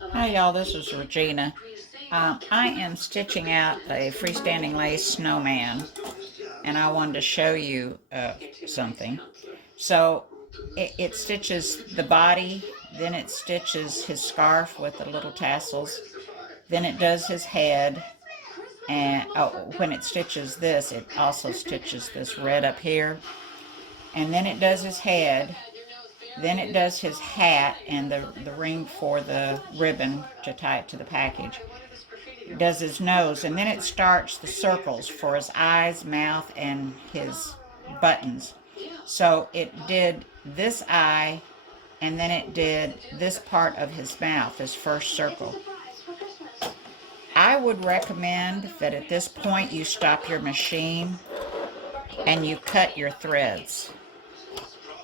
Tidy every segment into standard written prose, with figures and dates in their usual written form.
Hi y'all, this is Regina. I am stitching out a freestanding lace snowman, and I wanted to show you something. So it stitches the body, then it stitches his scarf with the little tassels, then it does his head, and when it stitches this, it also stitches this red up here, and then it does his head, then it does his hat and the ring for the ribbon to tie it to the package. It does his nose, and then it starts the circles for his eyes, mouth, and his buttons. So it did this eye, and then it did this part of his mouth, his first circle. I would recommend that at this point you stop your machine and you cut your threads.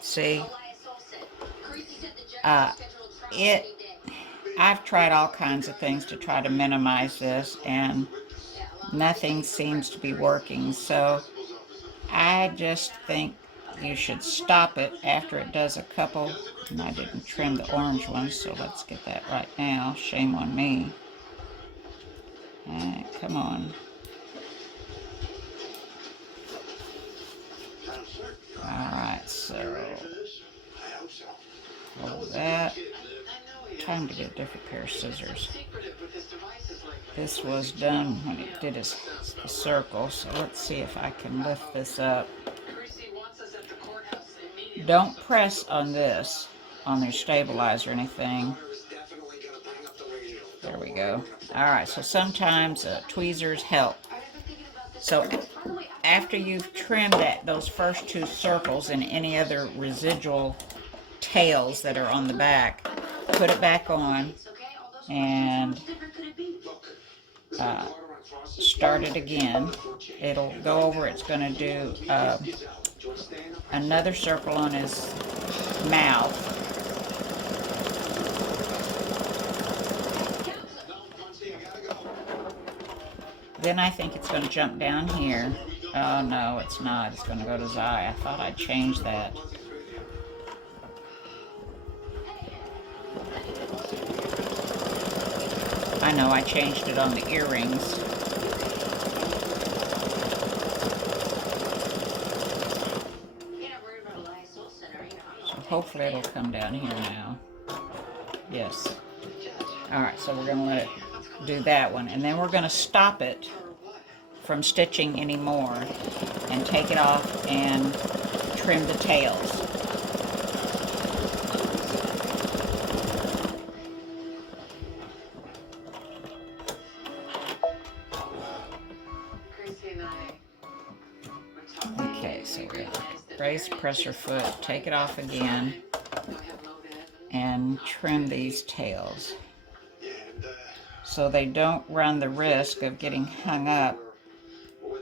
See? Uh, it I've tried all kinds of things to try to minimize this, and nothing seems to be working. So I just think you should stop it after it does a couple. And I didn't trim the orange one, so let's get that right now. Shame on me. Come on. Alright, so hold that. Time to get a different pair of scissors. This was done when it did his circle, so let's see if I can lift this up. Don't press on this, on their stabilizer or anything. There we go. Alright, so sometimes tweezers help. So after you've trimmed those first two circles and any other residual tails that are on the back, put it back on and start it again. It'll go over. It's going to do another circle on his mouth. Then I think it's going to jump down here. Oh no, it's not. It's going to go to his eye. I thought I'd change that. I know, I changed it on the earrings. So hopefully it'll come down here now. Yes. Alright, so we're going to let it do that one. And then we're going to stop it from stitching anymore and take it off and trim the tails. Okay, so we raise the presser foot, take it off again, and trim these tails so they don't run the risk of getting hung up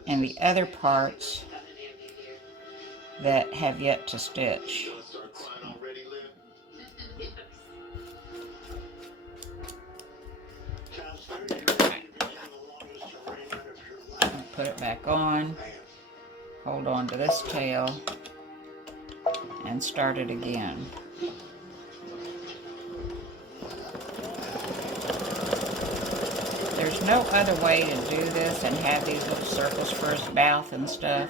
in the other parts that have yet to stitch. Put it back on, hold on to this tail, and start it again. There's no other way to do this and have these little circles for his mouth and stuff.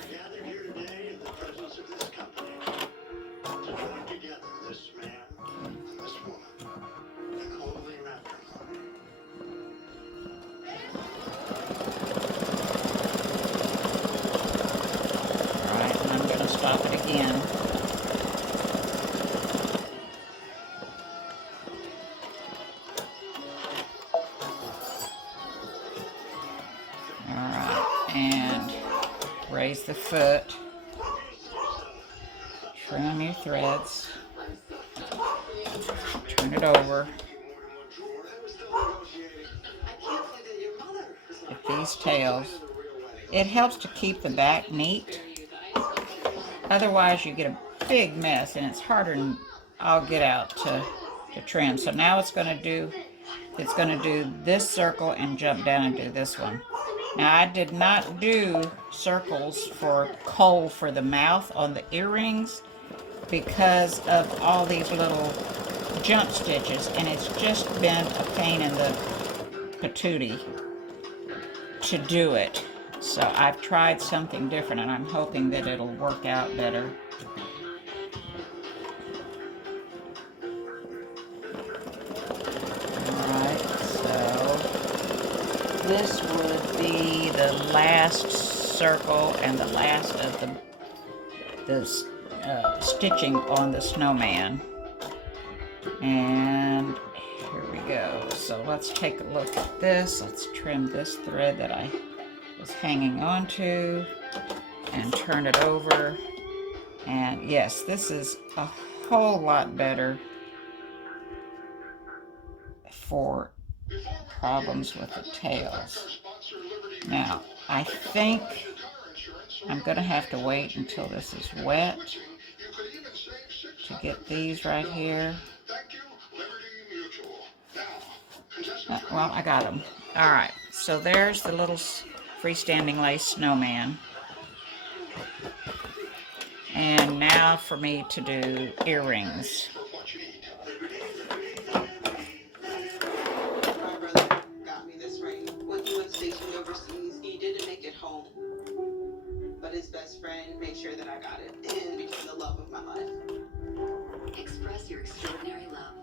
Alright, and I'm going to stop it again. And raise the foot, trim your threads, turn it over. With these tails, it helps to keep the back neat. Otherwise you get a big mess and it's harder than I'll get out to trim. So now it's going to do this circle and jump down and do this one. Now, I did not do circles for coal for the mouth on the earrings because of all these little jump stitches, and it's just been a pain in the patootie to do it. So I've tried something different, and I'm hoping that it'll work out better. Alright, so this would be the last circle and the last of the stitching on the snowman. And here we go. So let's take a look at this. Let's trim this thread that I was hanging on to and turn it over. And yes, this is a whole lot better for problems with the tails. Now, I think I'm going to have to wait until this is wet to get these right here. Well, I got them. All right, so there's the little freestanding lace snowman. And now for me to do earrings. My brother got me this ring. When he went stationed overseas, he didn't make it home. But his best friend made sure that I got it and became the love of my life. Express your extraordinary love.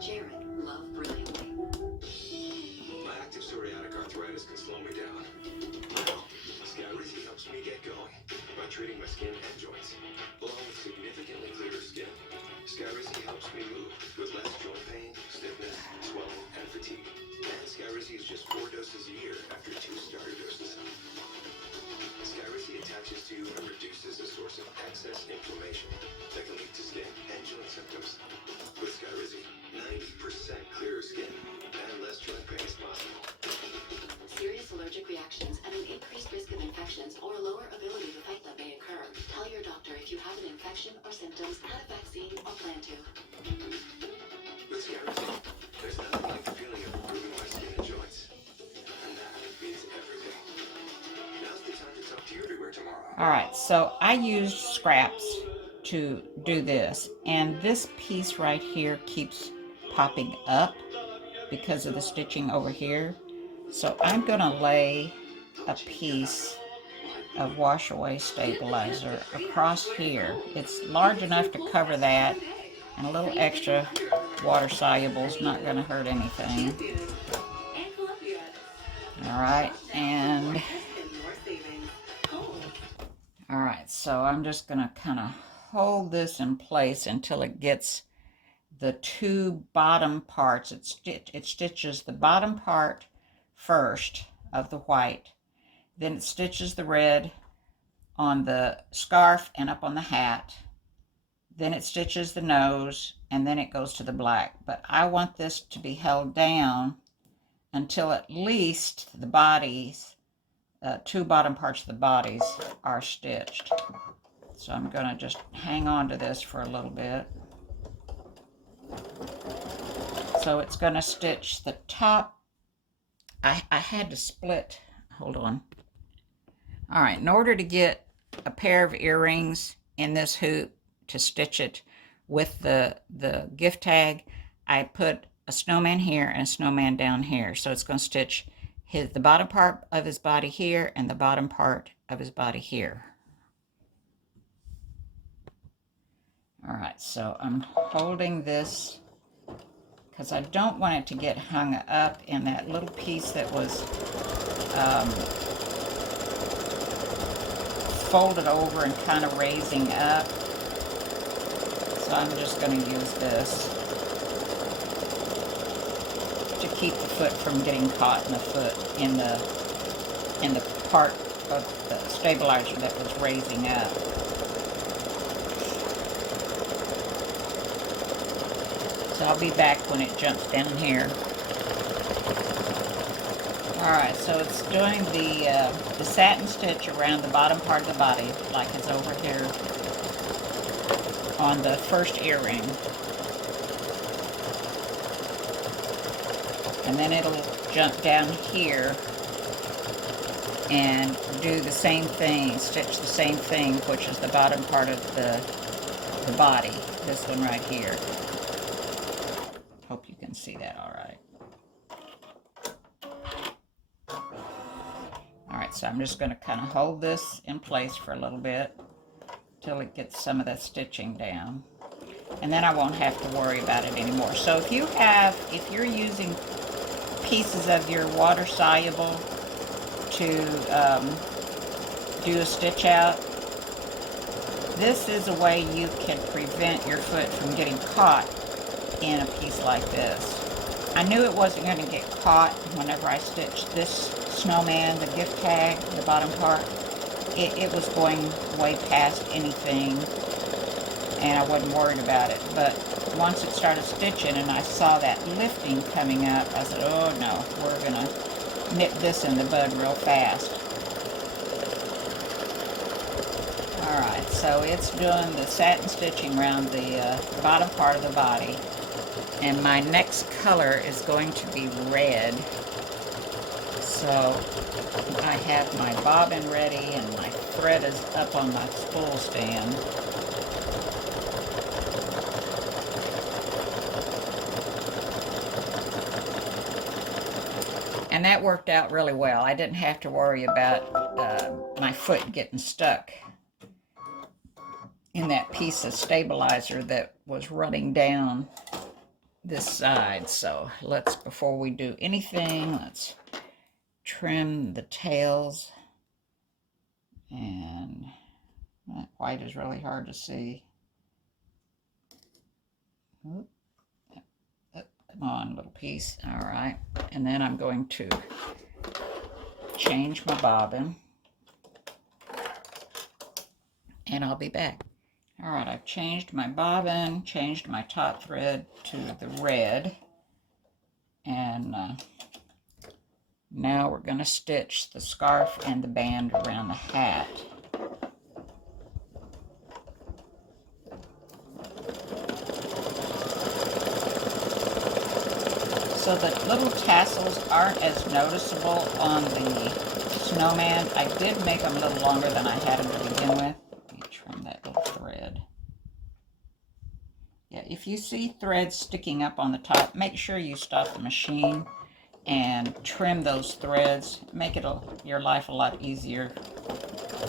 Jared, love brilliantly. My active psoriatic arthritis can slow me down. Scarves helps me get going by treating my skin and joints, along with significantly clearer skin. Scarves helps me move with less joint pain, stiffness, swelling, and fatigue. And Scarves is just 4 doses a year after 2 starter doses. Scarves attaches to and reduces a source of excess inflammation that can lead to skin and joint symptoms. With Scarves, 90% clearer skin and less joint pain is possible. Serious allergic reactions and an increased risk of infections or a lower ability to fight them may occur. Tell your doctor if you have an infection or symptoms, had a vaccine, or plan to. With Scarves, there's nothing like the feeling of improving my skin and joints. And that means everything. Now's the time to talk to you everywhere tomorrow. Alright, so I used scraps to do this, and this piece right here keeps popping up because of the stitching over here. So I'm going to lay a piece of wash away stabilizer across here. It's large enough to cover that, and a little extra water soluble is not going to hurt anything. Alright, and alright, so I'm just going to kind of hold this in place until it gets the 2 bottom parts. It stitches the bottom part first of the white, then it stitches the red on the scarf and up on the hat, then it stitches the nose, and then it goes to the black. But I want this to be held down until at least the bodies, 2 bottom parts of the bodies are stitched. So I'm going to just hang on to this for a little bit. So it's going to stitch the top. I had to split, hold on. All right, in order to get a pair of earrings in this hoop to stitch it with the gift tag, I put a snowman here and a snowman down here. So it's going to stitch the bottom part of his body here and the bottom part of his body here. All right, so I'm holding this because I don't want it to get hung up in that little piece that was folded over and kind of raising up. So I'm just going to use this to keep the foot from getting caught in the foot in the part of the stabilizer that was raising up. So I'll be back when it jumps down here. Alright, so it's doing the satin stitch around the bottom part of the body, like it's over here on the first earring. And then it'll jump down here and do the same thing, stitch the same thing, which is the bottom part of the body, this one right here. right, so I'm just going to kind of hold this in place for a little bit till it gets some of the stitching down. And then I won't have to worry about it anymore. So if you're using pieces of your water soluble to do a stitch out, this is a way you can prevent your foot from getting caught in a piece like this. I knew it wasn't going to get caught whenever I stitched this snowman, the gift tag, the bottom part. It was going way past anything, and I wasn't worried about it. But once it started stitching and I saw that lifting coming up, I said, oh no, we're going to nip this in the bud real fast. Alright, so it's doing the satin stitching around the bottom part of the body. And my next color is going to be red. So I have my bobbin ready and my thread is up on my spool stand. And that worked out really well. I didn't have to worry about my foot getting stuck in that piece of stabilizer that was running down this side. So before we do anything, let's trim the tails. And that white is really hard to see. Oop. Come on, little piece. All right. And then I'm going to change my bobbin. And I'll be back. All right, I've changed my bobbin, changed my top thread to the red. And now we're going to stitch the scarf and the band around the hat. So the little tassels aren't as noticeable on the snowman. I did make them a little longer than I had them to begin with. Let me trim that little thread. Yeah, if you see threads sticking up on the top, make sure you stop the machine and trim those threads. Make it your life a lot easier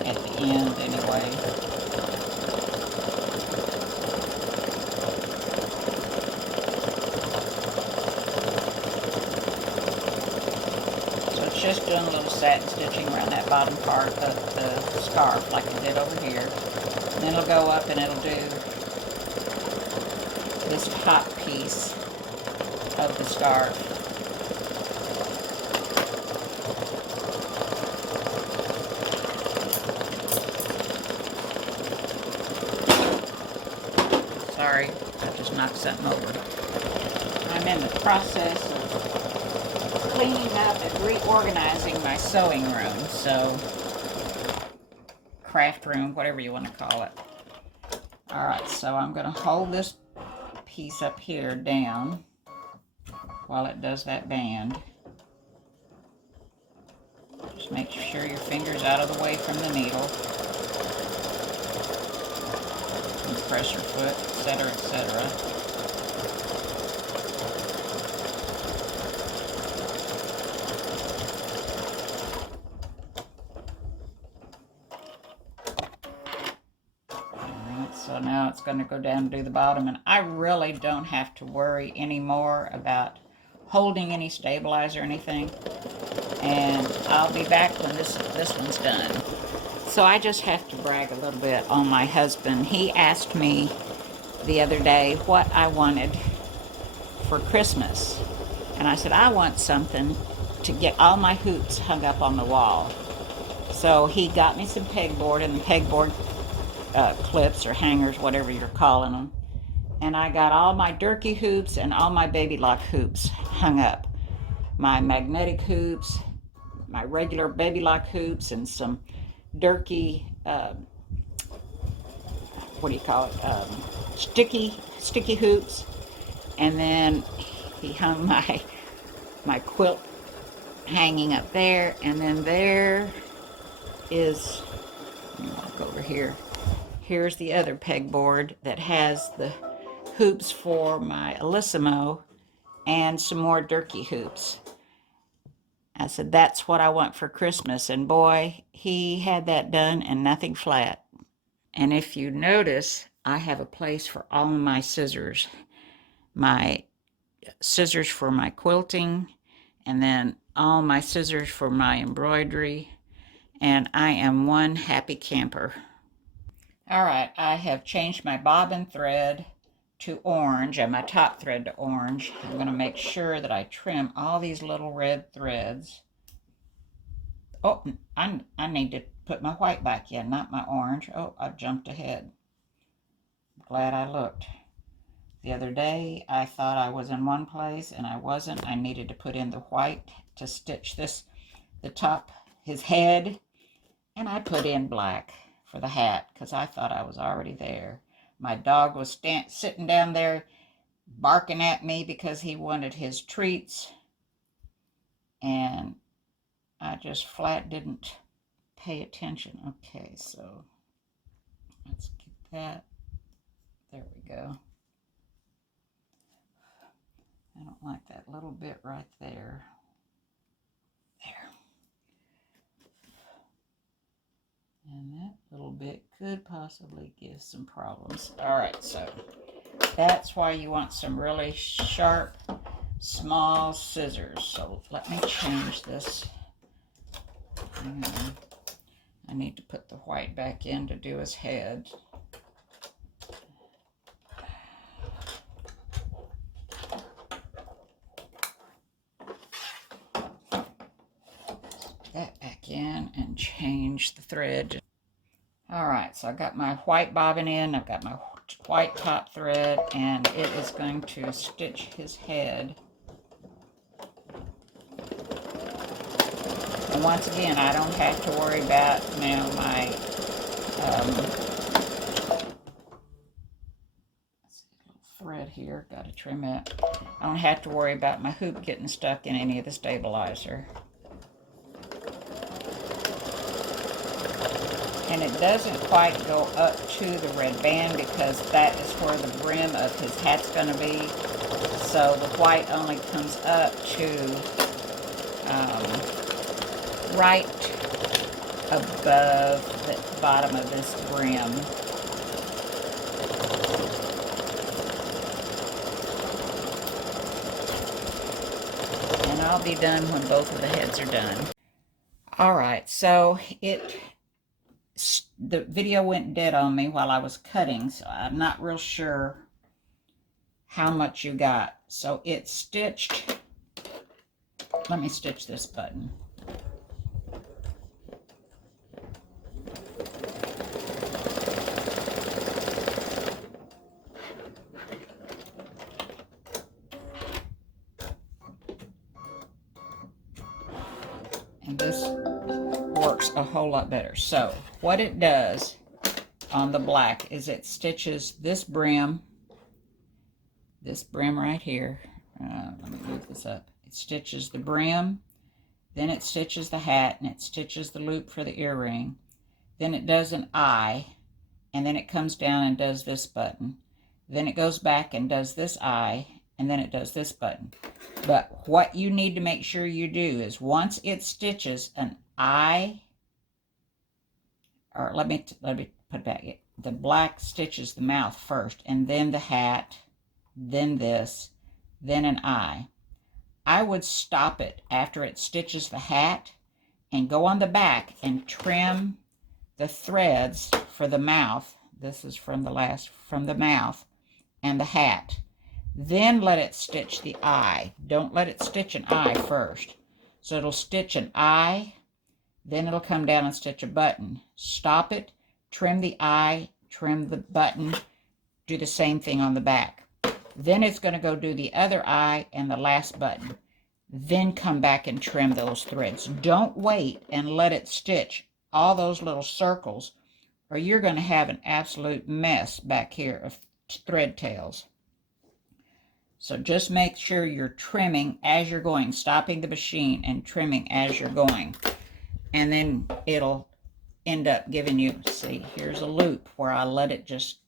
at the end anyway. So it's just doing a little satin stitching around that bottom part of the scarf like I did over here. And then it'll go up and it'll do this top piece of the scarf. Sorry, I just knocked something over. I'm in the process of cleaning up and reorganizing my sewing room, so craft room, whatever you want to call it. Alright, so I'm going to hold this piece up here down while it does that band. Just make sure your finger's out of the way from the needle. And press your foot, etc., etc. So now it's going to go down and do the bottom, and I really don't have to worry anymore about holding any stabilizer or anything. And I'll be back when this one's done. So I just have to brag a little bit on my husband. He asked me the other day what I wanted for Christmas. And I said, I want something to get all my hoops hung up on the wall. So he got me some pegboard, and the pegboard clips or hangers, whatever you're calling them. And I got all my Durkee hoops and all my baby lock hoops hung up. My magnetic hoops, my regular baby lock hoops, and some Durkee, what do you call it, sticky hoops. And then he hung my quilt hanging up there. And then there is, let me walk over here. Here's the other pegboard that has the hoops for my Alissimo and some more Durkee hoops. I said, that's what I want for Christmas. And boy, he had that done and nothing flat. And if you notice, I have a place for all of my scissors. My scissors for my quilting, and then all my scissors for my embroidery. And I am one happy camper. All right, I have changed my bobbin thread to orange and my top thread to orange. I'm going to make sure that I trim all these little red threads. Oh, I need to put my white back in, not my orange. Oh, I jumped ahead. Glad I looked. The other day, I thought I was in one place and I wasn't. I needed to put in the white to stitch this, the top, his head, and I put in black for the hat because I thought I was already there. My dog was sitting down there barking at me because he wanted his treats, and I just flat didn't pay attention. Okay, so let's get that. There we go. I don't like that little bit right there. There. And that little bit could possibly give some problems. All right, so that's why you want some really sharp, small scissors. So let me change this. I need to put the white back in to do his head. That back in and change the thread. All right, so I got my white bobbin in, I've got my white top thread, and it is going to stitch his head. And once again, I don't have to worry about, you know, my thread here, got to trim it. I don't have to worry about my hoop getting stuck in any of the stabilizer. And it doesn't quite go up to the red band because that is where the brim of his hat's going to be. So the white only comes up to right above the bottom of this brim. And I'll be done when both of the heads are done. All right, so the video went dead on me while I was cutting, so I'm not real sure how much you got. So it's stitched. Let me stitch this button. And this works a whole lot better. So what it does on the black is it stitches this brim right here. Let me move this up. It stitches the brim, then it stitches the hat, and it stitches the loop for the earring. Then it does an eye, and then it comes down and does this button. Then it goes back and does this eye, and then it does this button. But what you need to make sure you do is once it stitches an eye, or let me put back. The black stitches the mouth first, and then the hat, then this, then an eye. I would stop it after it stitches the hat and go on the back and trim the threads for the mouth. This is from the mouth and the hat. Then let it stitch the eye. Don't let it stitch an eye first. So it'll stitch an eye, then it'll come down and stitch a button. Stop it, trim the eye, trim the button, do the same thing on the back. Then it's going to go do the other eye and the last button. Then come back and trim those threads. Don't wait and let it stitch all those little circles, or you're going to have an absolute mess back here of thread tails. So just make sure you're trimming as you're going, stopping the machine and trimming as you're going. And then it'll end up giving you, see, here's a loop where I let it just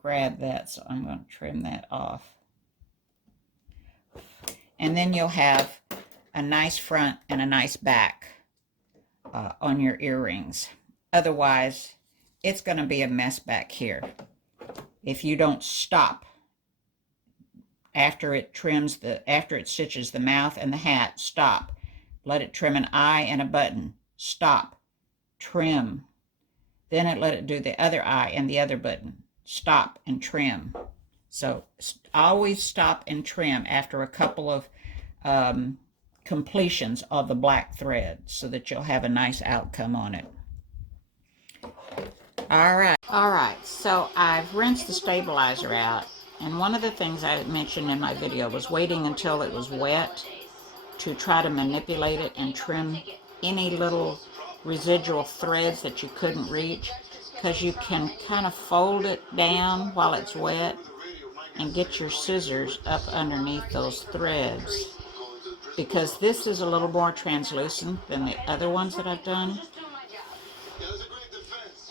grab that. So I'm going to trim that off. And then you'll have a nice front and a nice back on your earrings. Otherwise, it's going to be a mess back here. If you don't stop after it stitches the mouth and the hat, stop. Let it trim an eye and a button. Stop. Trim. Then let it do the other eye and the other button. Stop and trim. So always stop and trim after a couple of completions of the black thread so that you'll have a nice outcome on it. All right, so I've rinsed the stabilizer out, and one of the things I mentioned in my video was waiting until it was wet to try to manipulate it and trim any little residual threads that you couldn't reach, because you can kind of fold it down while it's wet and get your scissors up underneath those threads, because this is a little more translucent than the other ones that I've done.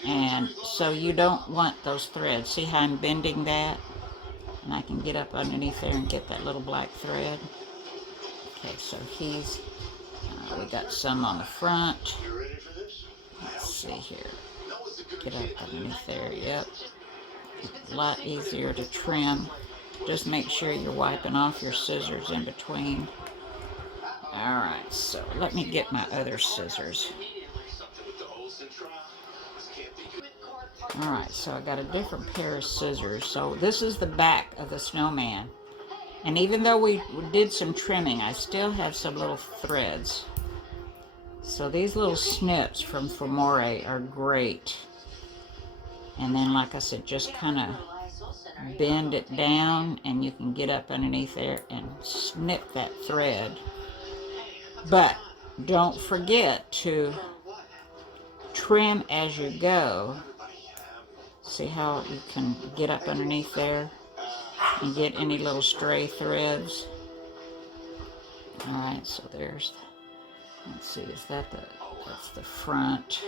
And so you don't want those threads. See how I'm bending that? And I can get up underneath there and get that little black thread. Okay, so we got some on the front. Let's see here. Get up underneath there, yep. A lot easier to trim. Just make sure you're wiping off your scissors in between. Alright, so let me get my other scissors. Alright, so I got a different pair of scissors. So this is the back of the snowman. And even though we did some trimming, I still have some little threads. So these little snips from Fomore are great. And then, like I said, just kind of bend it down and you can get up underneath there and snip that thread. But don't forget to trim as you go. See how you can get up underneath there and get any little stray threads. Alright, so there's, let's see, that's the front.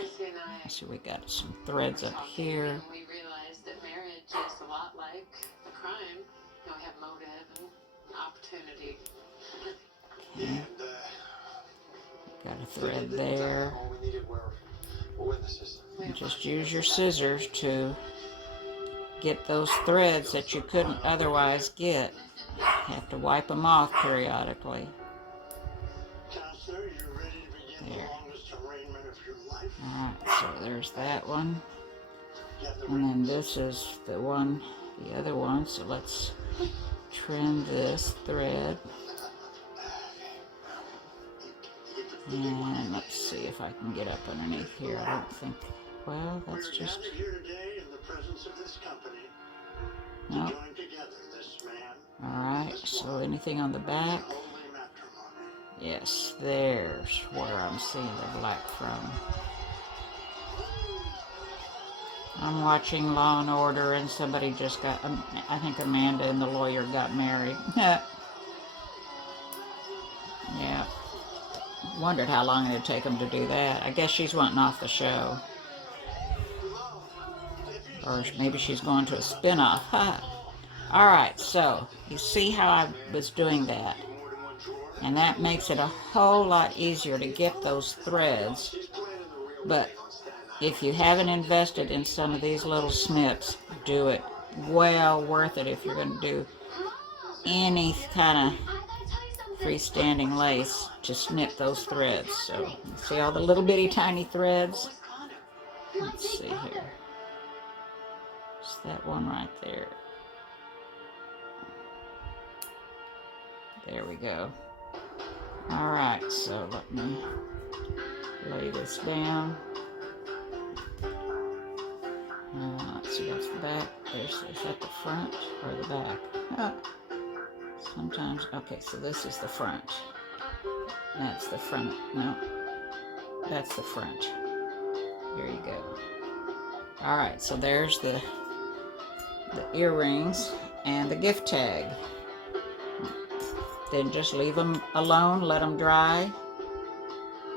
Let's see, we got some threads up here. We realized that marriage is a lot like a crime. You know, we have motive and opportunity. Okay. Got a thread there. And just use your scissors to get those threads that you couldn't otherwise get. You have to wipe them off periodically. There. Alright, so there's that one. And then this is the other one. So let's trim this thread. And let's see if I can get up underneath here. I don't think, well, that's just, no. Alright, so anything on the back? Yes, there's where I'm seeing the black from. I'm watching Law and Order, and somebody just got, I think Amanda and the lawyer got married. Yeah. Wondered how long it would take them to do that. I guess she's wanting off the show. Or maybe she's going to a spin-off. Alright, so you see how I was doing that. And that makes it a whole lot easier to get those threads. But if you haven't invested in some of these little snips, do it. Well worth it if you're going to do any kind of freestanding lace to snip those threads. So, see all the little bitty tiny threads? Let's see here. It's that one right there. There we go. Alright, so let me lay this down. Let's see, that's the back. Is that the front or the back? Sometimes, okay, so this is the front. That's the front. No, that's the front. Here you go. Alright, so there's the earrings and the gift tag. Then just leave them alone, let them dry.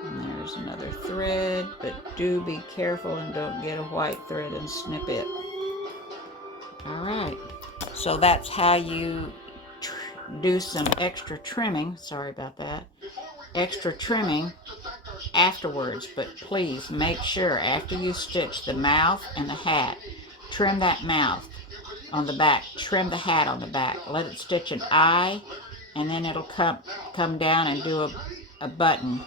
And there's another thread, but do be careful and don't get a white thread and snip it. Alright, so that's how you do some extra trimming. Sorry about that. extra trimming afterwards, but please make sure after you stitch the mouth and the hat, trim that mouth on the back, trim the hat on the back, let it stitch an eye, and then it'll come down and do a button,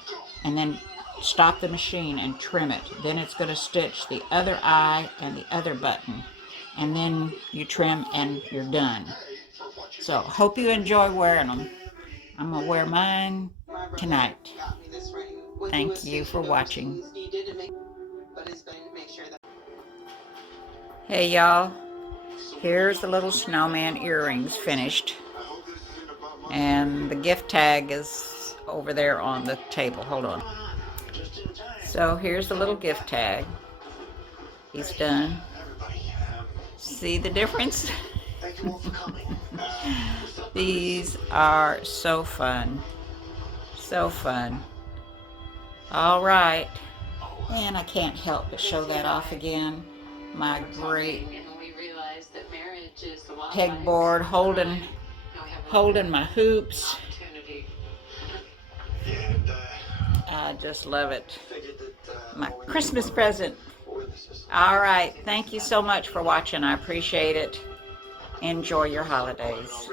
and then stop the machine and trim it. Then it's going to stitch the other eye and the other button, and then you trim and you're done. So hope you enjoy wearing them. I'm going to wear mine tonight. Thank you for watching. Hey y'all, here's the little snowman earrings finished, and the gift tag is over there on the table. Hold on. So here's the little gift tag. He's done. See the difference? These are so fun. So fun. All right. And I can't help but show that off again. My great pegboard holding my hoops. I just love it. My Christmas present. All right. Thank you so much for watching. I appreciate it. Enjoy your holidays.